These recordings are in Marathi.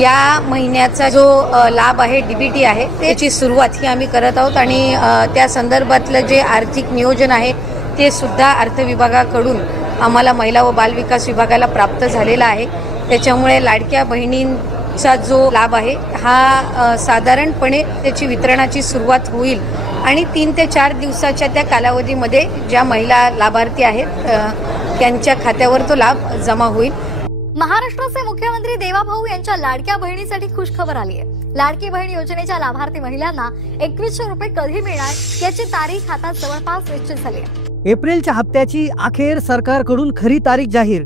या महिन्याचा जो लाभ आहे डीबीटी आहे त्याची सुरुवात ही आम्ही करत आहोत आणि त्या संदर्भातलं जे आर्थिक नियोजन आहे ते सुद्धा अर्थ विभागाकडून आम्हाला महिला व बालविकास विभागाला प्राप्त झालेला आहे। त्याच्यामुळे लाडक्या बहिणींचा जो लाभ आहे हा साधारणपणे त्याची वितरणाची सुरुवात होईल आणि 3 ते 4 दिवसाच्या त्या कालावधीमध्ये ज्या महिला लाभार्थी आहेत त्यांच्या खात्यावर तो लाभ जमा होईल। महाराष्ट्राचे मुख्यमंत्री देवाभाऊ यांच्या लाडक्या बहिणीसाठी खुश खबर आली आहे। लाडकी बहीण योजनेच्या लाभार्थी महिलांना 2100 रुपये कधी मिळणार याची तारीख आता जवळपास निश्चित झाली आहे। एप्रिलच्या हप्त्याची अखेर सरकारकडून खरी तारीख जाहीर।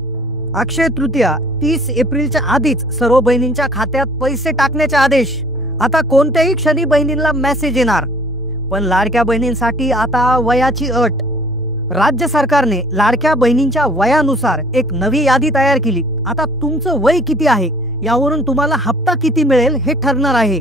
अक्षय तृतीया 30 एप्रिलच्या आधीच सर्व बहिणींच्या खात्यात पैसे टाकण्याचे आदेश। आता कोणत्याही क्षणी बहिणींना मेसेज येणार। पण लाडक्या बहिणींसाठी आता वयाची अट। राज्य सरकारने लाडक्या बहिणींच्या वयानुसार एक नवी यादी तयार केली। आता तुमचं वय किती आहे यावरून तुम्हाला हप्ता किती मिळेल हे ठरणार आहे।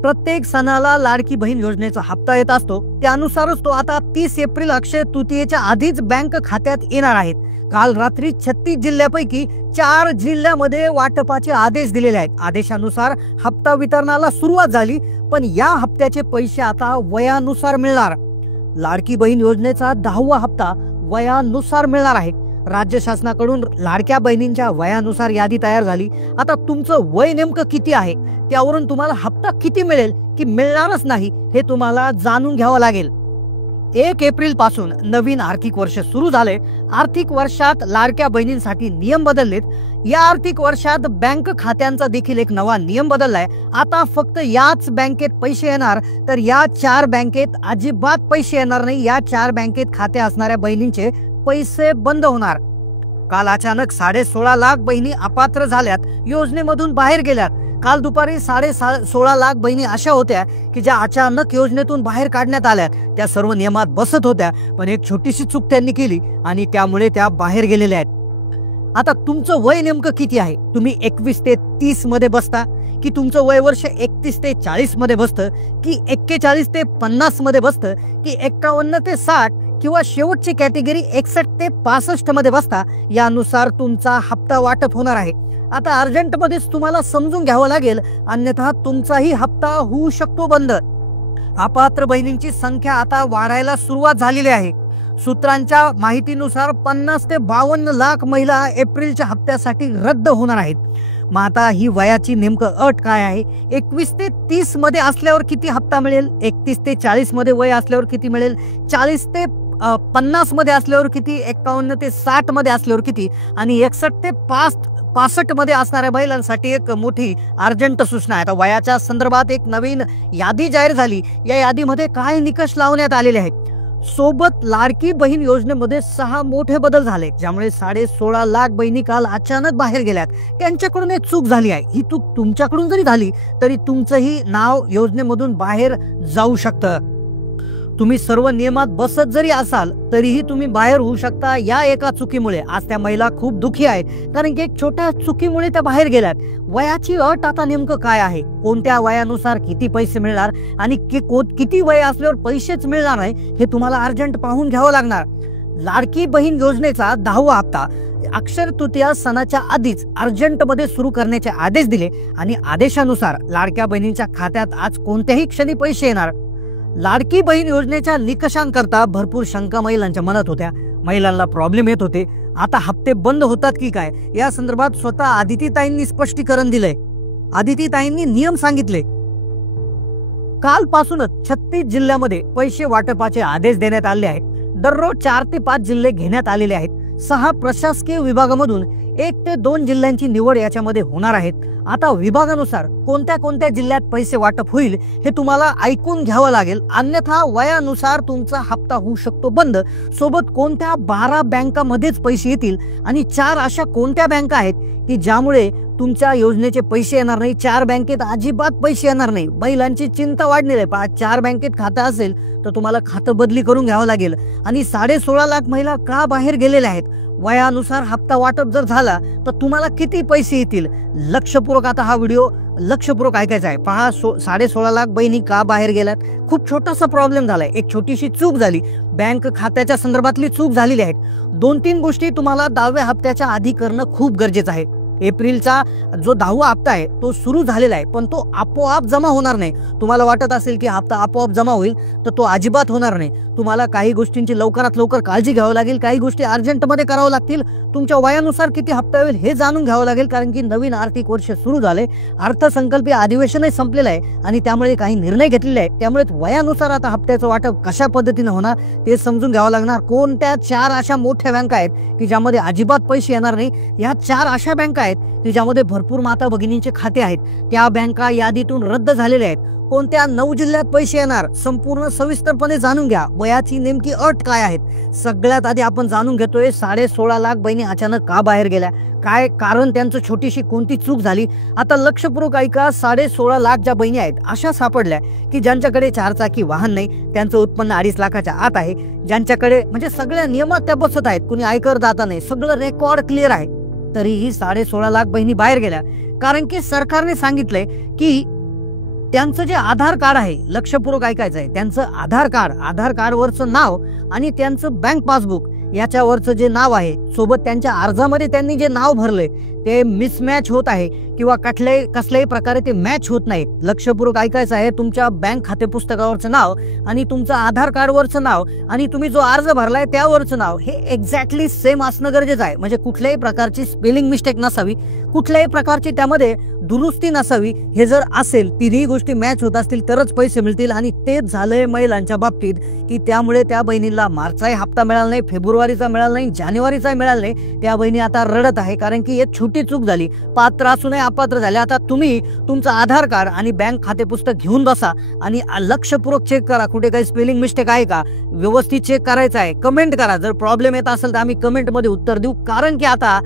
प्रत्येक सणाला लाडकी बहीण योजनेचा हप्ता येत असतो, त्यानुसारच तो आता 30 एप्रिल अक्षय तृतीयेच्या आधीच बँक खात्यात येणार आहेत। काल रात्री 36 जिल्ह्यापैकी 4 जिल्ह्यामध्ये वाटपाचे आदेश दिलेले आहेत। आदेशानुसार हप्ता वितरणाला सुरुवात झाली, पण या हप्त्याचे पैसे आता वयानुसार मिळणार। लाडकी बहीण योजनेचा 10वा हप्ता वयानुसार मिळणार आहे। राज्य शासनाकडून लाडक्या बहिणींच्या वयानुसार यादी तयार झाली। आता तुमचं वय नेमकं किती आहे त्यावरून तुम्हाला हप्ता किती मिळेल की मिळणारच नाही हे तुम्हाला जाणून घ्यावं लागेल। 1 एप्रिल पासून नवीन आर्थिक वर्ष सुरू झाले। आर्थिक वर्षात लाडक्या बहिणींसाठी नियम बदललेत। या आर्थिक वर्षात बँक खात्यांचा देखील एक नवा नियम बदललाय। आता फक्त याच बँकेत पैसे येणार, तर या 4 बँकेत अजिबात पैसे येणार नाही। या 4 बँकेत खाते असणाऱ्या बहिणींचे पैसे बंद होणार। काल अचानक 16.5 लाख बहिणी अपात्र झाल्यात, योजनेमधून बाहेर गेल्यात। काल दुपारी 16.5 लाख बहिणी अशा होत्या की ज्या अचानक योजनेतून बाहेर काढण्यात आल्या। त्या सर्व नियमात बसत होत्या, पण एक छोटीशी चूक त्यांनी केली आणि त्यामुळे त्या बाहेर गेलेल्या आहेत। आता तुमचं वय नेमकं किती आहे? तुम्ही 21 ते 30 मध्ये बसता की तुमचं वय वर्ष 31 ते 40 मध्ये बसतं की 41 ते 50 मध्ये बसतं की 51 ते 60 किंवा शेवटची कॅटेगरी 61 ते 65 मध्ये बसता, यानुसार तुमचा हप्ता वाटप होणार आहे। आता अर्जंट मध्येच तुम्हाला समजून घ्यावं लागेल, अन्यथा तुमचाही हप्ता होऊ शकतो बंद। अपात्र बहिणींची संख्या आता वाढायला सुरुवात झालेली आहे। सूत्रांच्या माहितीनुसार 50 ते 52 लाख महिला एप्रिलच्या हप्त्यासाठी रद्द होणार आहेत। मग आता ही वयाची नेमकं अट काय आहे? 21 ते 30 मध्ये असल्यावर किती हप्ता मिळेल? 31 ते 40 मध्ये वय असल्यावर किती मिळेल? 40 ते 50 मध्ये असल्यावर किती? 51 ते 60 मध्ये असल्यावर किती? आणि 61 ते 65 मध्ये असणाऱ्या महिलांसाठी एक मोठी अर्जंट सूचना आहे। आता वयाच्या संदर्भात एक नवीन यादी जाहीर झाली। या यादीमध्ये काय निकष लावण्यात आलेले आहेत? सोबत लाडकी बहीण योजनेमध्ये 6 मोठे बदल झाले, ज्यामुळे 16.5 लाख बहिणी काल अचानक बाहेर गेल्यात। त्यांच्याकडून एक चूक झाली आहे। ही चूक तुमच्याकडून जरी झाली तरी तुमचंही नाव योजनेमधून बाहेर जाऊ शकतं। तुम्ही सर्व नियमात बसत जरी असाल तरीही तुम्ही बाहेर होऊ शकता या एका चुकीमुळे। आज त्या महिला खूप दुःखी आहेत, कारण की एक छोट्या चुकीमुळे त्या बाहेर गेल्यात। वयाची अट आता नेमकं काय आहे? कोणत्या वयानुसार किती पैसे मिळणार आणि किती वय असल्यावर पैसेच मिळणार नाही हे तुम्हाला अर्जंट पाहून घ्यावं लागणार। लाडकी बहीण योजनेचा 10वा हप्ता अक्षय तृतीया सणाच्या आधीच अर्जंट मध्ये सुरू करण्याचे आदेश दिले आणि आदेशानुसार लाडक्या बहिणींच्या खात्यात आज कोणत्याही क्षणी पैसे येणार। लाडकी बहीण योजनेच्या निकषांकरता भरपूर शंका महिलांच्या मनात होत्या। महिलांना प्रॉब्लेम येत होते, आता हप्ते बंद होतात की काय या संदर्भात स्वतः आदितीताईंनी स्पष्टीकरण दिलंय। आदितीताईंनी नियम सांगितले। कालपासूनच 36 जिल्ह्यामध्ये पैसे वाटपाचे आदेश देण्यात आले आहेत। दररोज 4 ते 5 जिल्हे घेण्यात आलेले आहेत। 6 प्रशासकीय विभागामधून 1 ते 2 जिल्ह्यांची निवड याच्यामध्ये होणार आहेत। आता विभागानुसार कोणत्या कोणत्या जिल्ह्यात पैसे वाटप होईल हे तुम्हाला ऐकून घ्यावं लागेल, अन्यथा वयानुसार तुमचा हप्ता होऊ शकतो बंद। सोबत कोणत्या 12 बँकामध्येच पैसे येतील आणि 4 अशा कोणत्या बँका आहेत की ज्यामुळे तुमच्या योजनेचे पैसे येणार नाही। 4 बँकेत अजिबात पैसे येणार नाही। महिलांची चिंता वाढलेली आहे। 4 बँकेत खातं असेल तर तुम्हाला खातं बदली करून घ्यावं लागेल। आणि 16.5 लाख महिला का बाहेर गेलेल्या आहेत? वयानुसार हप्ता वाटप जर झाला तर तुम्हाला किती पैसे येतील? लक्षपूर्वक आता हा व्हिडिओ लक्षपूर्वक ऐकायचा आहे। पहा, 16.5 लाख बहिणी का बाहेर गेल्यात? खूप छोटासा प्रॉब्लेम झालाय, एक छोटीशी चूक झाली, बँक खात्याच्या संदर्भातली चूक झालेली आहे। 2-3 गोष्टी तुम्हाला 10व्या हप्त्याच्या आधी करणं खूप गरजेचं आहे। एप्रिलचा जो 10वा हप्ता आहे तो सुरू झालेला आहे, पण तो आपोआप जमा होणार नाही. तुम्हाला वाटत असेल की हप्ता आपोआप जमा होईल, तर तो अजिबात होणार नाही. तुम्हाला काही गोष्टींची लवकरात लवकर काळजी घ्यावी लागेल, काही गोष्टी अर्जंटमध्ये करावं लागतील. तुमच्या वयानुसार किती हप्ता होईल हे जाणून घ्यावं लागेल, कारण की नवीन आर्थिक वर्ष सुरू झाले, अर्थसंकल्पीय अधिवेशनही संपलेलं आहे आणि त्यामुळे काही निर्णय घेतलेले आहेत. त्यामुळे वयानुसार आता हप्त्याचं वाटप कशा पद्धतीने होणार ते समजून घ्यावं लागणार. कोणत्या 4 अशा मोठ्या बँका आहेत की ज्यामध्ये अजिबात पैसे येणार नाही, ह्या 4 अशा बँका आहेत की ज्यामध्ये भरपूर माता भगिनींचे खाते आहेत, त्या बँका यादीतून रद्द झालेल्या आहेत. कोणत्या 9 जिल्ह्यात पैसे येणार संपूर्ण सविस्तरपणे जाणून घ्या. वयाची नेमकी अट काय आहेत सगळ्यात आधी आपण जाणून घेतोय. 16.5 लाख बहिणी अचानक का बाहेर गेल्या, काय कारण, त्यांचं छोटीशी कोणती चूक झाली. आता लक्षपूर्वक ऐका. 16.5 लाख ज्या बहिणी आहेत अशा सापडल्या की ज्यांच्याकडे 4 चाकी वाहन नाही, त्यांचं उत्पन्न 2.5 लाखाच्या आत आहे, ज्यांच्याकडे म्हणजे सगळ्या नियमात त्या बसत आहेत, कुणी आयकर दाता नाही, सगळं रेकॉर्ड क्लिअर आहे, तरीही 16.5 लाख बहिणी बाहेर गेल्या. कारण की सरकारने सांगितलंय की त्यांचं जे आधार कार्ड आहे, लक्षपूर्वक ऐकायचं आहे, त्यांचं आधार कार्डवरचं नाव आणि त्यांचं बँक पासबुक याच्यावरचं जे नाव आहे सोबत त्यांच्या अर्जामध्ये त्यांनी जे नाव भरलंय ते मिसमॅच होत आहे किंवा कसल्याही प्रकारे ते मॅच होत नाही. लक्षपूर्वक ऐकायचं आहे. तुमच्या बँक खाते पुस्तकावरचं नाव आणि तुमचं आधार कार्डवरचं नाव आणि तुम्ही जो अर्ज भरलाय त्यावरचं नाव हे एक्झॅक्टली सेम असणं गरजेचं आहे. म्हणजे कुठल्याही प्रकारची स्पेलिंग मिस्टेक नसावी, कुठल्याही प्रकारची त्यामध्ये दुरुस्ती नसावी. हे जर असेल, तिन्ही गोष्टी मॅच होत असतील तरच पैसे मिळतील. आणि तेच झालंय महिलांच्या बाबतीत की त्यामुळे त्या बहिणीला मार्चचाही हप्ता मिळाला नाही, फेब्रुवारीचा मिळाला नाही, जानेवारीचा मिळाला नाही. त्या बहिणी आता रडत आहे कारण की एक छोटी चूक झाली, पात्र असूनही अपात्र झाले. आता तुम्ही तुमचं आधार कार्ड आणि बँक खाते पुस्तक घेऊन बसा आणि लक्षपूर्वक चेक करा कुठे काही स्पेलिंग मिस्टेक आहे का, व्यवस्थित चेक करायचं आहे. कमेंट करा, जर प्रॉब्लेम येत असेल तर आम्ही कमेंटमध्ये उत्तर देऊ. कारण की आता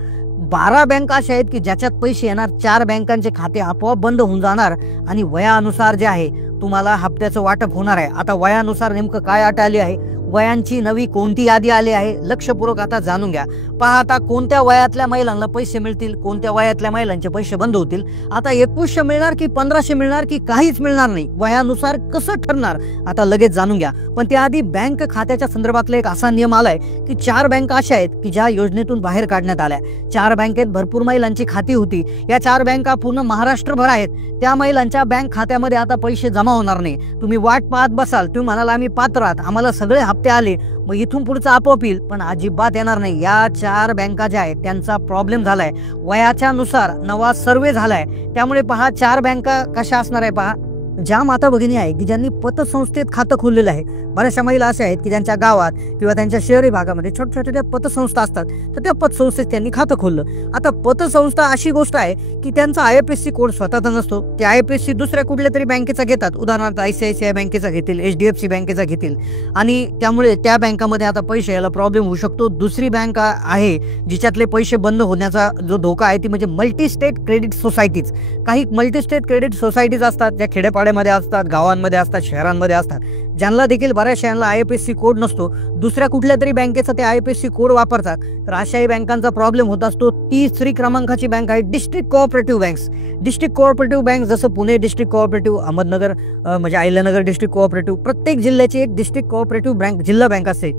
12 बँका अशा आहेत की ज्याच्यात पैसे येणार, 4 बँकांचे खाते आपोआप बंद होऊन जाणार आणि वयानुसार जे आहे तुम्हाला हप्त्याचं वाटप होणार आहे. आता वयानुसार नेमकं काय अट आली आहे, वयांची नवी कोणती यादी आली आहे, लक्षपूर्वक आता जाणून घ्या. पहा आता कोणत्या वयातल्या महिलांना पैसे मिळतील, कोणत्या वयातल्या महिलांचे पैसे बंद होतील. आता 2100 मिळणार की 1500 मिळणार की काहीच मिळणार नाही, वयानुसार कसं ठरणार आता लगेच जाणून घ्या. पण त्याआधी बँक खात्याच्या संदर्भातला एक असा नियम आलाय की 4 बँका अशा आहेत की ज्या योजनेतून बाहेर काढण्यात आल्या. 4 बँकेत भरपूर महिलांची खाती होती. या 4 बँका पूर्ण महाराष्ट्रभर आहेत. त्या महिलांच्या बँक खात्यामध्ये आता पैसे जमा होणार नाही. तुम्ही वाट पाहत बसाल, तुम्ही म्हणाल आम्ही पात्र आहात, आम्हाला सगळे हप्ते आले, मग इथून पुढचं आपोआप येईल, पण अजिबात येणार नाही. या 4 बँका ज्या आहेत त्यांचा प्रॉब्लेम झालाय, वयाच्या नुसार नवा सर्वे झालाय. त्यामुळे पहा 4 बँका कशा असणार आहे. पहा, ज्या माता भगिनी आहे की ज्यांनी पतसंस्थेत खातं खोललेलं आहे, बऱ्याचशा महिला अशा आहेत की ज्यांच्या गावात किंवा त्यांच्या शहरी भागामध्ये छोट्या छोट्या पतसंस्था असतात, तर त्या पतसंस्थेत त्यांनी खातं खोललं. आता पतसंस्था अशी गोष्ट आहे की त्यांचा IFSC कोड स्वतःचा नसतो, ते IFSC दुसऱ्या कुठल्या तरी बँकेचा घेतात. उदाहरणार्थ ICICI बँकेचा घेतील, HDFC बँकेचा घेतील आणि त्यामुळे त्या बँकामध्ये आता पैसे यायला प्रॉब्लेम होऊ शकतो. दुसरी बँक आहे जिच्यातले पैसे बंद होण्याचा जो धोका आहे ती म्हणजे मल्टी स्टेट क्रेडिट सोसायटीज. काही मल्टी स्टेट क्रेडिट सोसायटीज असतात ज्या खेड्यापाड्यामध्ये असतात, गावांमध्ये असतात, शहरांमध्ये असतात, ज्यांना देखील बऱ्याच शहरांना IFSC कोड नसतो. दुसऱ्या कुठल्या तरी बँकेचा ते IFSC कोड वापरतात, तर अशाही बँकांचा प्रॉब्लेम होत असतो. 3 क्रमांकाची बँक आहे district cooperative banks. District cooperative bank जसं पुणे डिस्ट्रिक्ट कोऑपरेटिव्ह, अहमदनगर म्हणजे अहिल्यानगर डिस्ट्रिक्ट कोऑपरेटिव्ह, प्रत्येक जिल्ह्याची एक डिस्ट्रिक्ट कोऑपरेटिव्ह बँक जिल्हा बँक असते.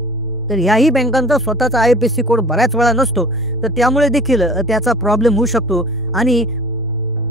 तर याही बँकांचा स्वतःचा IFSC कोड बऱ्याच वेळा नसतो, तर त्यामुळे देखील त्याचा प्रॉब्लेम होऊ शकतो. आणि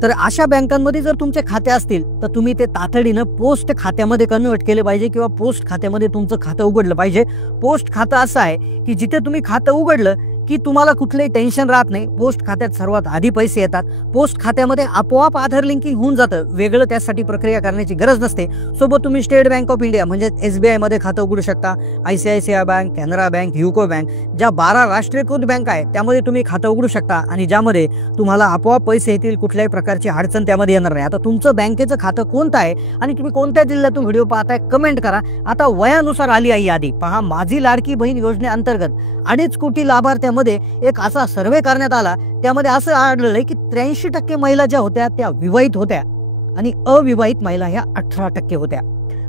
तर अशा बँकांमध्ये जर तुमचे खाते असतील तर तुम्ही ते तातडीनं पोस्ट खात्यामध्ये कन्वर्ट केले पाहिजे किंवा पोस्ट खात्यामध्ये तुमचं खातं उघडलं पाहिजे. पोस्ट खातं असं आहे की जिथे तुम्ही खातं उघडलं की तुम्हाला कुठलंही टेन्शन राहत नाही. पोस्ट खात्यात सर्वात आधी पैसे येतात. पोस्ट खात्यामध्ये आपोआप आधार लिंकिंग होऊन जातं, वेगळं त्यासाठी प्रक्रिया करण्याची गरज नसते. सोबत तुम्ही स्टेट बँक ऑफ इंडिया म्हणजे SBI मध्ये खातं उघडू शकता, ICICI bank, Canara bank, UCO bank, ज्या 12 राष्ट्रीयकृत बँक आहेत त्यामध्ये तुम्ही खातं उघडू शकता आणि ज्यामध्ये तुम्हाला आपोआप पैसे येतील, कुठल्याही प्रकारची अडचण त्यामध्ये येणार नाही. आता तुमचं बँकेचं खातं कोणतं आहे आणि तुम्ही कोणत्या जिल्ह्यातून व्हिडिओ पाहताय कमेंट करा. आता वयानुसार आली आहे यादी. पहा, माझी लाडकी बहीण योजनेअंतर्गत 2.5 कोटी लाभार्थ्यामध्ये एक असा सर्वे करण्यात आला. त्यामध्ये असं आढळलंय की 83% महिला ज्या होत्या त्या विवाहित होत्या आणि अविवाहित महिला ह्या 18% होत्या.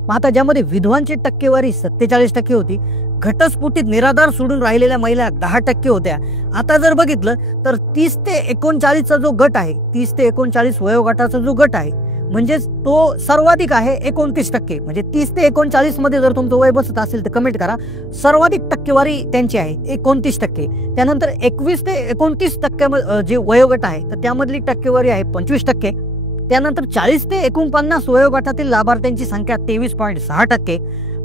मग आता ज्यामध्ये विधवांची टक्केवारी 47% होती, घटस्फोटित निराधार सोडून राहिलेल्या महिला 10% होत्या. आता जर बघितलं तर 30 ते 39चा जो गट आहे, 30 ते 39 वयोगटाचा जो गट आहे, म्हणजेच तो सर्वाधिक आहे 29%. म्हणजे 30 ते 39 मध्ये जर तुमचं वय बसत असेल तर कमेंट करा. सर्वाधिक टक्केवारी त्यांची आहे 29%. त्यानंतर 21 ते 29% जे वयोगट आहे तर त्यामधली टक्केवारी आहे 25%. त्यानंतर 40 ते 49 वयोगटातील लाभार्थ्यांची संख्या 23.6%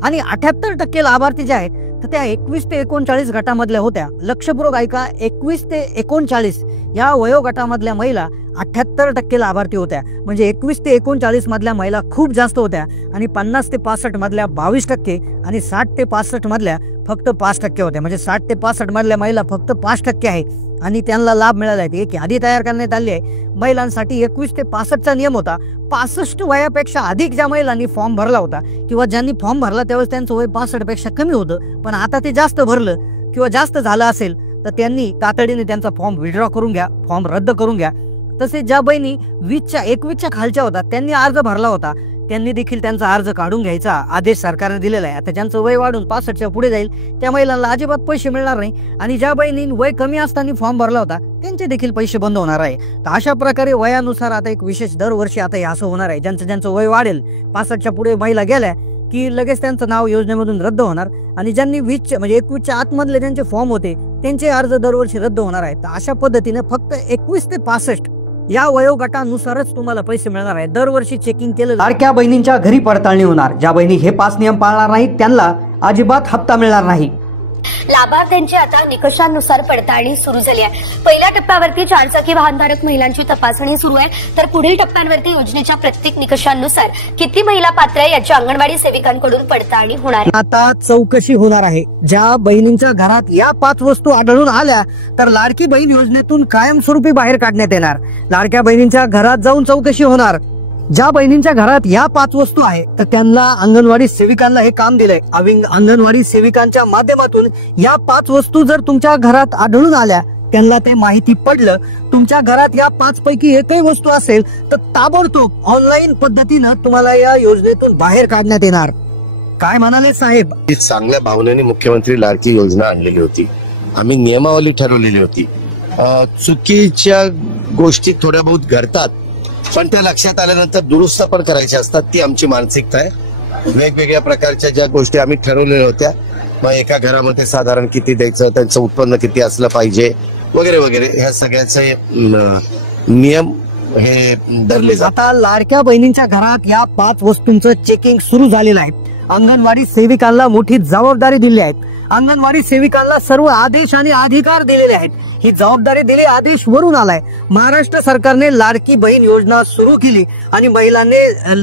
आणि 78% लाभार्थी जे आहेत तर त्या 21 ते 39 गटामधल्या होत्या. लक्षपूर्वक ऐका, 21 ते 39 या वयोगटामधल्या महिला 78% लाभार्थी होत्या. म्हणजे 21 ते 39 मधल्या महिला खूप जास्त होत्या आणि 50 ते 65 मधल्या 22% आणि 60 ते 65 मधल्या फक्त 5% होत्या. म्हणजे 60 ते 65 मधल्या महिला फक्त 5% आहे आणि त्यांना लाभ मिळाला आहे. एक यादी तयार करण्यात आली आहे. महिलांसाठी 21 ते 65चा नियम होता. 65 वयापेक्षा अधिक ज्या महिलांनी फॉर्म भरला होता किंवा ज्यांनी फॉर्म भरला त्यावेळेस त्यांचं वय 65 पेक्षा कमी होतं, पण आता ते जास्त भरलं किंवा जास्त झालं असेल तर त्यांनी तातडीने त्यांचा फॉर्म विड्रॉ करून घ्या, फॉर्म रद्द करून घ्या. तसेच ज्या बहिणी 21च्या खालच्या होता त्यांनी अर्ज भरला होता त्यांनी देखील त्यांचा अर्ज काढून घ्यायचा आदेश सरकारने दिलेला आहे. आता ज्यांचं वय वाढून 65च्या पुढे जाईल त्या महिलांना अजिबात पैसे मिळणार नाही आणि ज्या बहिणींनी वय कमी असताना फॉर्म भरला होता त्यांचे देखील पैसे बंद होणार आहे. तर अशा प्रकारे वयानुसार आता एक विशेष दरवर्षी आता हे असं होणार आहे. ज्यांचं वय वाढेल 65च्या पुढे महिला गेल्या की लगेच त्यांचं नाव योजनेमधून रद्द होणार आणि ज्यांनी 20 म्हणजे 21च्या आतमधले ज्यांचे फॉर्म होते त्यांचे अर्ज दरवर्षी रद्द होणार आहेत. तर अशा पद्धतीने फक्त 21 ते 65 या वयोगटानुसारच तुम्हाला पैसे मिळणार आहे. दरवर्षी चेकिंग केलं. लाडक्या बहिणींच्या घरी पडताळणी होणार. ज्या बहिणी हे 5 नियम पाळणार नाहीत त्यांना अजिबात हप्ता मिळणार नाही. लाभार्थ्यांची आता निकषांनुसार पडताळणी सुरू झाली आहे. पहिल्या टप्प्यावरती 4 चाकी वाहनधारक महिलांची तपासणी सुरू आहे, तर पुढील टप्प्यांवरती योजनेच्या प्रत्येक निकषांनुसार किती महिला पात्र आहे याची अंगणवाडी सेविकांकडून पडताळणी होणार आहे. आता चौकशी होणार आहे. ज्या बहिणींच्या घरात या 5 वस्तू आढळून आल्या तर लाडकी बहीण योजनेतून कायमस्वरूपी बाहेर काढण्यात येणार. लाडक्या बहिणींच्या घरात जाऊन चौकशी होणार. ज्या बहिणींच्या घरात या 5 वस्तू आहे तर त्यांना अंगणवाडी सेविकांना हे काम दिलंय. अंगणवाडी सेविकांच्या माध्यमातून या 5 वस्तू जर तुमच्या घरात आढळून आल्या त्यांना ते माहिती पडलं तुमच्या घरात या 5 पैकी एकही वस्तू असेल तर ताबडतोब ऑनलाईन पद्धतीनं तुम्हाला या योजनेतून बाहेर काढण्यात येणार. काय म्हणाले साहेब? चांगल्या भावनेने मुख्यमंत्री लाडकी योजना आणलेली होती. आम्ही नियमावली ठरवलेली होती. चुकीच्या गोष्टी थोड्या बहुत घडतात पण त्या लक्षात आल्यानंतर दुरुस्त पण करायच्या असतात. ती आमची मानसिकता आहे. वेगवेगळ्या प्रकारच्या ज्या गोष्टी आम्ही ठरवलेल्या होत्या, मग एका घरामध्ये साधारण किती द्यायचं, त्यांचं उत्पन्न किती असलं पाहिजे वगैरे वगैरे, ह्या सगळ्याचे नियम हे धरले जातात. आता लाडक्या बहिणींच्या घरात या 5 वस्तूंचं चेकिंग सुरू झालेलं आहे. अंगणवाडी सेविकांना मोठी जबाबदारी दिली आहे. अंगणवाडी सेविकांना सर्व आदेश आणि अधिकार दिलेले आहेत. ही जबाबदारी दिली आदेश वरून आलाय. महाराष्ट्र सरकारने लाडकी बहीण योजना सुरू केली आणि महिलांनी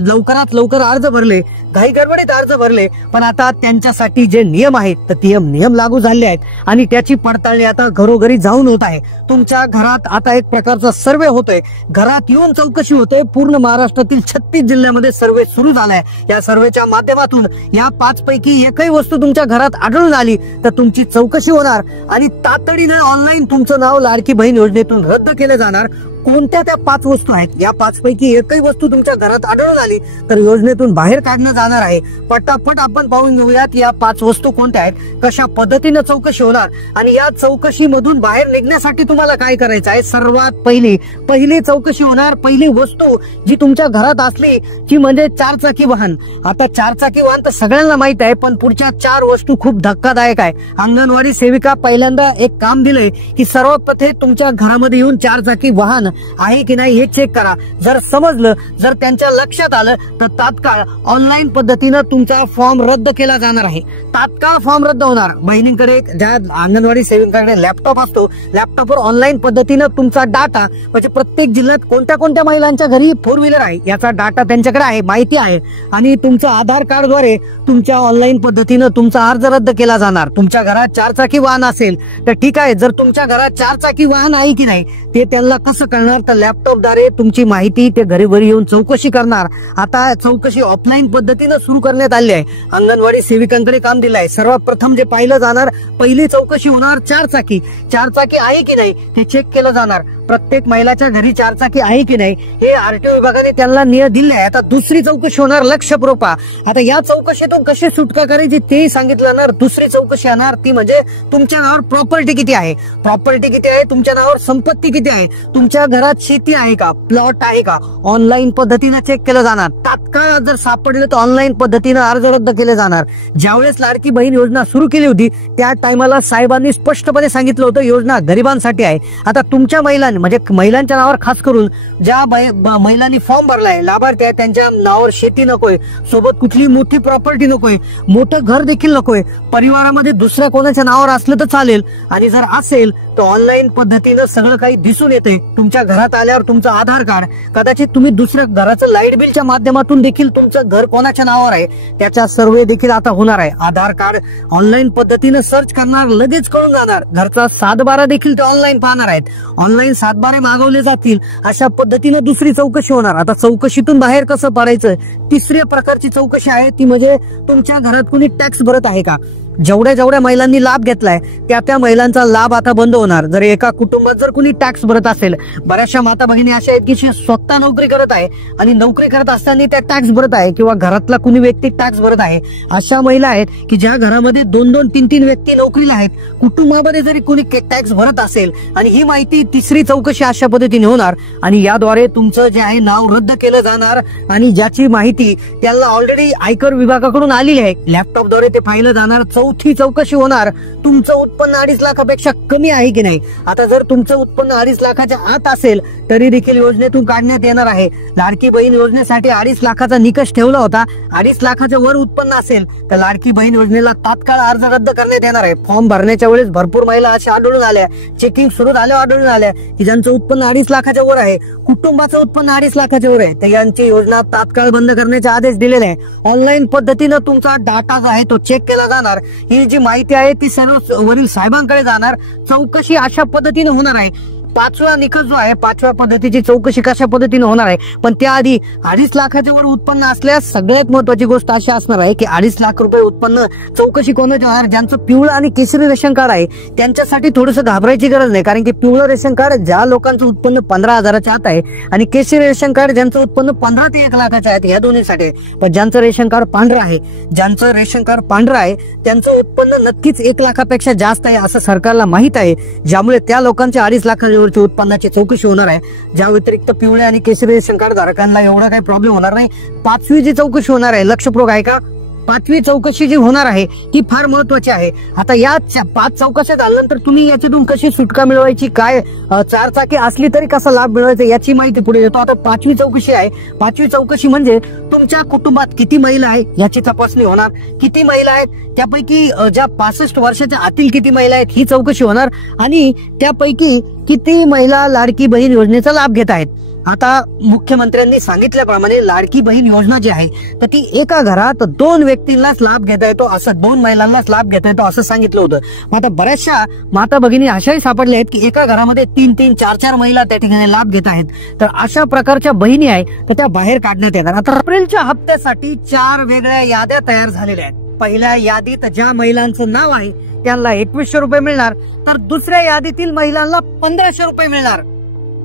लवकरात लवकर अर्ज भरले, घाई गडबडीत अर्ज भरले, पण आता त्यांच्यासाठी जे नियम आहेत तर ते नियम लागू झाले आहेत आणि त्याची पडताळणी आता घरोघरी जाऊन होत आहे. तुमच्या घरात आता एक प्रकारचा सर्वे होतोय, घरात येऊन चौकशी होते. पूर्ण महाराष्ट्रातील 36 जिल्ह्यामध्ये सर्वे सुरू झालाय. या सर्वेच्या माध्यमातून या 5 पैकी एकही वस्तू तुमच्या घरात आढळून आली तर तुमची चौकशी होणार आणि तातडीने ऑनलाईन तुमचं नाव लाडकी बहीण योजनेतून रद्द केलं जाणार. कोणत्या त्या 5 वस्तू आहेत, या 5 पैकी एकही वस्तू तुमच्या घरात आढळून आली तर योजनेतून बाहेर काढणं जाणार आहे. पटापट आपण पाहून घेऊयात या 5 वस्तू कोणत्या आहेत, कशा पद्धतीने चौकशी होणार आणि या चौकशीमधून बाहेर निघण्यासाठी तुम्हाला काय करायचं आहे. सर्वात पहिली चौकशी होणार. पहिली वस्तू जी तुमच्या घरात असली की म्हणजे 4 चाकी वाहन. आता 4 चाकी वाहन तर सगळ्यांना माहित आहे, पण पुढच्या 4 वस्तू खूप धक्कादायक आहे. अंगणवाडी सेविका पहिल्यांदा एक काम दिलंय की सर्वप्रथम तुमच्या घरामध्ये येऊन 4 चाकी वाहन आहे की नाही हे चेक करा. जर समजलं, जर त्यांच्या लक्षात आलं तर तात्काळ ऑनलाईन पद्धतीनं तुमचा फॉर्म रद्द केला जाणार आहे. तात्काळ फॉर्म रद्द होणार. बहिणींकडे ज्या अंगणवाडी सेविकांकडे लॅपटॉप असतो, लॅपटॉपवर ऑनलाईन पद्धतीनं तुमचा डाटा म्हणजे प्रत्येक जिल्ह्यात कोणत्या कोणत्या महिलांच्या घरी 4 व्हीलर आहे याचा डाटा त्यांच्याकडे आहे, माहिती आहे आणि तुमचं आधार कार्डद्वारे तुमच्या ऑनलाईन पद्धतीनं तुमचा अर्ज रद्द केला जाणार. तुमच्या घरात 4 चाकी वाहन असेल तर ठीक आहे. जर तुमच्या घरात 4 चाकी वाहन आहे की नाही ते त्यांना कसं करणार तर लॅपटॉपद्वारे तुमची माहिती ते घरी येऊन चौकशी करणार. आता चौकशी ऑफलाईन पद्धतीनं सुरू करण्यात आली आहे. अंगणवाडी सेविकांकडे काम दिलं आहे. सर्वात प्रथम जे पाहिलं जाणार, पहिली चौकशी होणार 4 चाकी आहे की नाही ते चेक केलं जाणार. प्रत्येक महिलाच्या घरी 4 चाकी आहे की नाही हे आरटीओ विभागाने त्यांना नियम दिले आहे. आता दुसरी चौकशी होणार लक्षपूर्वक. आता या चौकशीतून कशी सुटका करायची तेही सांगितलं जाणार. दुसरी चौकशी येणार ती म्हणजे तुमच्या नावावर प्रॉपर्टी किती आहे, तुमच्या नावावर संपत्ती किती आहे, तुमच्या घरात शेती आहे का, प्लॉट आहे का, ऑनलाईन पद्धतीने चेक केलं जाणार. तात्काळ जर सापडलं तर ऑनलाईन पद्धतीने अर्ज रद्द केले जाणार. ज्यावेळेस लाडकी बहीण योजना सुरू केली होती त्या टायमाला साहेबांनी स्पष्टपणे सांगितलं होतं योजना गरिबांसाठी आहे. आता तुमच्या महिलांनी म्हणजे महिलांच्या नावावर खास करून ज्या महिलांनी फॉर्म भरलाय लाभार्थी आहे त्यांच्या नावावर शेती नकोय, सोबत कुठली मोठी प्रॉपर्टी नकोय, मोठं घर देखील नकोय, परिवारामध्ये दुसऱ्या कोणाच्या नावावर असलं तर चालेल. आणि जर असेल तर ऑनलाईन पद्धतीनं सगळं काही दिसून येते. तुमच्या घरात आल्यावर तुमचं आधार कार्ड, कदाचित तुम्ही दुसऱ्या घराचं लाईट बिलच्या माध्यमातून देखील तुमचं घर कोणाच्या नावावर आहे त्याचा सर्वे देखील आता होणार आहे. आधार कार्ड ऑनलाईन पद्धतीनं सर्च करणार, लगेच कळून जाणार. घरचा 7/12 देखील ते ऑनलाईन पाहणार आहेत. ऑनलाईन 7/12 मागवले जातील. अशा पद्धतीनं दुसरी चौकशी होणार. आता चौकशीतून बाहेर कसं पडायचं, तिसऱ्या प्रकारची चौकशी आहे ती म्हणजे तुमच्या घरात कोणी टॅक्स भरत आहे का. जेवढ्या महिलांनी लाभ घेतलाय त्या महिलांचा लाभ आता बंद होणार. जर एका कुटुंबात जर कोणी टॅक्स भरत असेल, बऱ्याचशा माता भगिनी अशा आहेत की स्वतः नोकरी करत आहे आणि नोकरी करत असताना त्या टॅक्स भरत आहे किंवा घरातला कुणी व्यक्ती टॅक्स भरत आहे. अशा महिला आहेत की ज्या घरामध्ये 2-2, 3-3 व्यक्ती नोकरीला आहेत, कुटुंबामध्ये जरी कोणी टॅक्स भरत असेल आणि ही माहिती तिसरी चौकशी अशा पद्धतीने होणार आणि याद्वारे तुमचं जे आहे नाव रद्द केलं जाणार. आणि ज्याची माहिती त्याला ऑलरेडी आयकर विभागाकडून आलेली आहे, लॅपटॉपद्वारे ते पाहिलं जाणार. चौथी चौकशी होणार, तुमचं उत्पन्न 2.5 लाखापेक्षा कमी आहे की नाही. आता जर तुमचं उत्पन्न 2.5 लाखाच्या आत असेल तरी देखील योजनेतून काढण्यात येणार आहे. लाडकी बहीण योजनेसाठी 2.5 लाखाचा निकष ठेवला होता. 2.5 लाखाच्या वर उत्पन्न असेल तर लाडकी बहीण योजनेला तात्काळ अर्ज रद्द करण्यात येणार आहे. फॉर्म भरण्याच्या वेळेस भरपूर महिला अशा आढळून आल्या, चेकिंग सुरू झाल्यावर आढळून आल्या की ज्यांचं उत्पन्न 2.5 लाखाच्या वर आहे, कुटुंबाचं उत्पन्न 2.5 लाखाच्या वर आहे, तर यांची योजना तात्काळ बंद करण्याचे आदेश दिलेले आहे. ऑनलाईन पद्धतीनं तुमचा डाटा जो आहे तो चेक केला जाणार. ही जी माहिती आहे ती सर्व वरील साहेबांकडे जाणार. चौकशी अशा पद्धतीने होणार आहे. 5वा निकष जो आहे, 5व्या पद्धतीची चौकशी कशा पद्धतीने होणार आहे, पण त्याआधी 2.5 लाखाच्या वर उत्पन्न असल्यास सगळ्यात महत्वाची गोष्ट अशी असणार आहे की 2.5 लाख रुपये उत्पन्न चौकशी कोणाची होणार, ज्यांचं पिवळं आणि केशरी रेशन कार्ड आहे त्यांच्यासाठी थोडंसं घाबरायची गरज नाही. कारण की पिवळं रेशन कार्ड ज्या लोकांचं उत्पन्न 15,000च्या आत आहे आणि केशरी रेशन कार्ड ज्यांचं उत्पन्न 15 ते 1 लाखाच्या आहेत, या दोन्हीसाठी. पण ज्यांचं रेशन कार्ड पांढरं आहे, त्यांचं उत्पन्न नक्कीच 1 लाखापेक्षा जास्त आहे असं सरकारला माहित आहे. ज्यामुळे त्या लोकांच्या 2.5 लाखाच्या उत्पन्नाची चौकशी होणार आहे. ज्या व्यतिरिक्त पिवळे आणि केशरी रेशन कार्ड धारकांना एवढा काही प्रॉब्लेम होणार नाही. 5वी जी चौकशी होणार आहे, लक्षपूर्वक आहे का, 5वी चौकशी जी होणार आहे ती फार महत्वाची आहे. आता या 5 चौकशा झाल्यानंतर तुम्ही याच्यातून कशी सुटका मिळवायची, काय 4 चाकी असली तरी कसा लाभ मिळवायचा याची माहिती पुढे देतो. आता 5वी चौकशी आहे. 5वी चौकशी म्हणजे तुमच्या कुटुंबात किती महिला आहे याची तपासणी होणार. किती महिला आहेत त्यापैकी ज्या 65 वर्षाच्या आतील किती महिला आहेत ही चौकशी होणार आणि त्यापैकी किती महिला लाडकी बहीण योजनेचा लाभ घेत आहेत. आता मुख्यमंत्र्यांनी सांगितल्याप्रमाणे लाडकी बहीण योजना जी आहे तर ती एका घरात 2 व्यक्तींनाच लाभ घेता येतो, असं 2 महिलांनाच लाभ घेता येतो असं सांगितलं होतं. आता बऱ्याचशा माता भगिनी अशाही सापडल्या आहेत की एका घरामध्ये 3-3, 4-4 महिला त्या ठिकाणी लाभ घेत आहेत. तर अशा प्रकारच्या बहिणी आहेत तर त्या बाहेर काढण्यात येणार. आता एप्रिलच्या हप्त्यासाठी 4 वेगळ्या याद्या तयार झालेल्या आहेत. पहिल्या यादीत ज्या महिलांचं नाव आहे त्यांना 2100 रुपये मिळणार, तर दुसऱ्या यादीतील महिलांना 1500 रुपये मिळणार,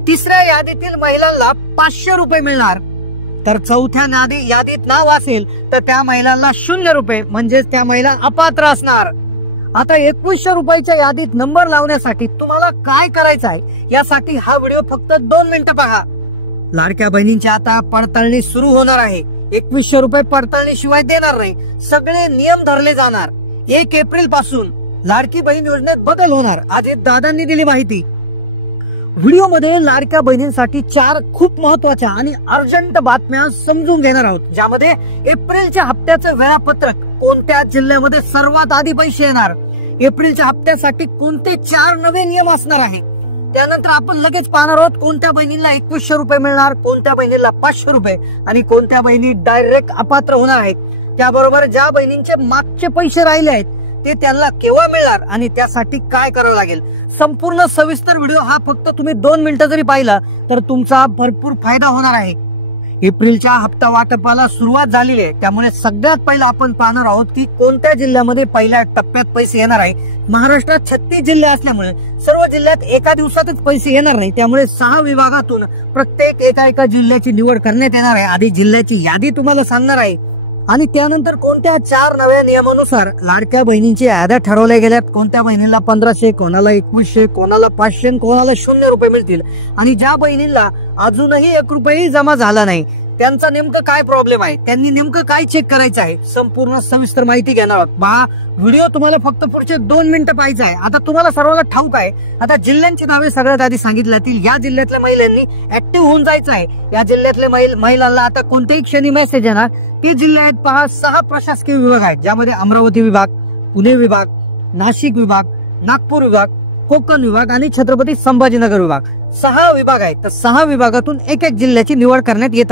तिसऱ्या यादीतील महिलांना 500 रुपये मिळणार, तर चौथ्या यादीत नाव असेल तर त्या महिलांना 0 रुपये, म्हणजेच त्या महिला अपात्र असणार. आता 2100 रुपयाच्या यादीत नंबर लावण्यासाठी तुम्हाला काय करायचं आहे यासाठी हा व्हिडिओ फक्त 2 मिनिटं पहा. लाडक्या बहिणींची आता पडताळणी सुरू होणार आहे. 2100 रुपये पडताळणी शिवाय देणार नाही. सगळे नियम धरले जाणार. 1 एप्रिल पासून लाडकी बहीण योजनेत बदल होणार. आज दादांनी दिली माहिती. व्हिडिओमध्ये लाडक्या बहिणींसाठी 4 खूप महत्वाच्या आणि अर्जंट बातम्या समजून घेणार आहोत, ज्यामध्ये एप्रिलच्या हप्त्याचं वेळापत्रक, कोणत्या जिल्ह्यामध्ये सर्वात आधी पैसे येणार, एप्रिलच्या हप्त्यासाठी कोणते 4 नवे नियम असणार आहे. त्यानंतर आपण लगेच पाहणार आहोत कोणत्या बहिणींना 2100 रुपये मिळणार, कोणत्या बहिणीला 500 रुपये आणि कोणत्या बहिणी डायरेक्ट अपात्र होणार आहेत. त्याबरोबर ज्या बहिणींचे मागचे पैसे राहिले आहेत ते त्यांना केव्हा मिळणार आणि त्यासाठी काय करावं लागेल. संपूर्ण सविस्तर व्हिडिओ हा फक्त तुम्ही 2 मिनिटं जरी पाहिला तर तुमचा भरपूर फायदा होणार आहे. एप्रिलच्या हप्ता वाटपाला सुरुवात झालेली आहे, त्यामुळे सगळ्यात पहिला आपण पाहणार आहोत की कोणत्या जिल्ह्यामध्ये पहिल्या टप्प्यात पैसे येणार आहे. महाराष्ट्रात 36 जिल्हे असल्यामुळे सर्व जिल्ह्यात एका दिवसातच पैसे येणार नाही, त्यामुळे 6 विभागातून प्रत्येक एका जिल्ह्याची निवड करण्यात येणार आहे. आधी जिल्ह्याची यादी तुम्हाला सांगणार आहे आणि त्यानंतर कोणत्या 4 नव्या नियमानुसार लाडक्या बहिणींची याद्या ठरवल्या गेल्यात, कोणत्या बहिणीला 1500, कोणाला 2100, कोणाला 500, कोणाला 0 रुपये मिळतील, आणि ज्या बहिणींना अजूनही 1 रुपयाही जमा झाला नाही त्यांचा नेमकं काय प्रॉब्लेम आहे, त्यांनी नेमकं काय चेक करायचं आहे, संपूर्ण सविस्तर माहिती घेणार आहोत. पहा, व्हिडिओ तुम्हाला फक्त पुढचे 2 मिनिटं पाहायचं आहे. आता तुम्हाला सर्वांना ठाऊक आहे, आता जिल्ह्यांची नावे सगळ्यात आधी सांगितल्यातील. या जिल्ह्यातल्या महिलांनी ऍक्टिव्ह होऊन जायचं आहे. या जिल्ह्यातल्या महिलांना आता कोणत्याही क्षणी मेसेज येणार. ते जिल्ह्यात पहा 6 प्रशासकीय विभाग आहेत, ज्यामध्ये अमरावती विभाग, पुणे विभाग, नाशिक विभाग, नागपूर विभाग, कोकण विभाग आणि छत्रपती संभाजीनगर विभाग. 6 विभाग आहेत. तर 6 विभागातून एक जिल्ह्याची निवड करण्यात येतात.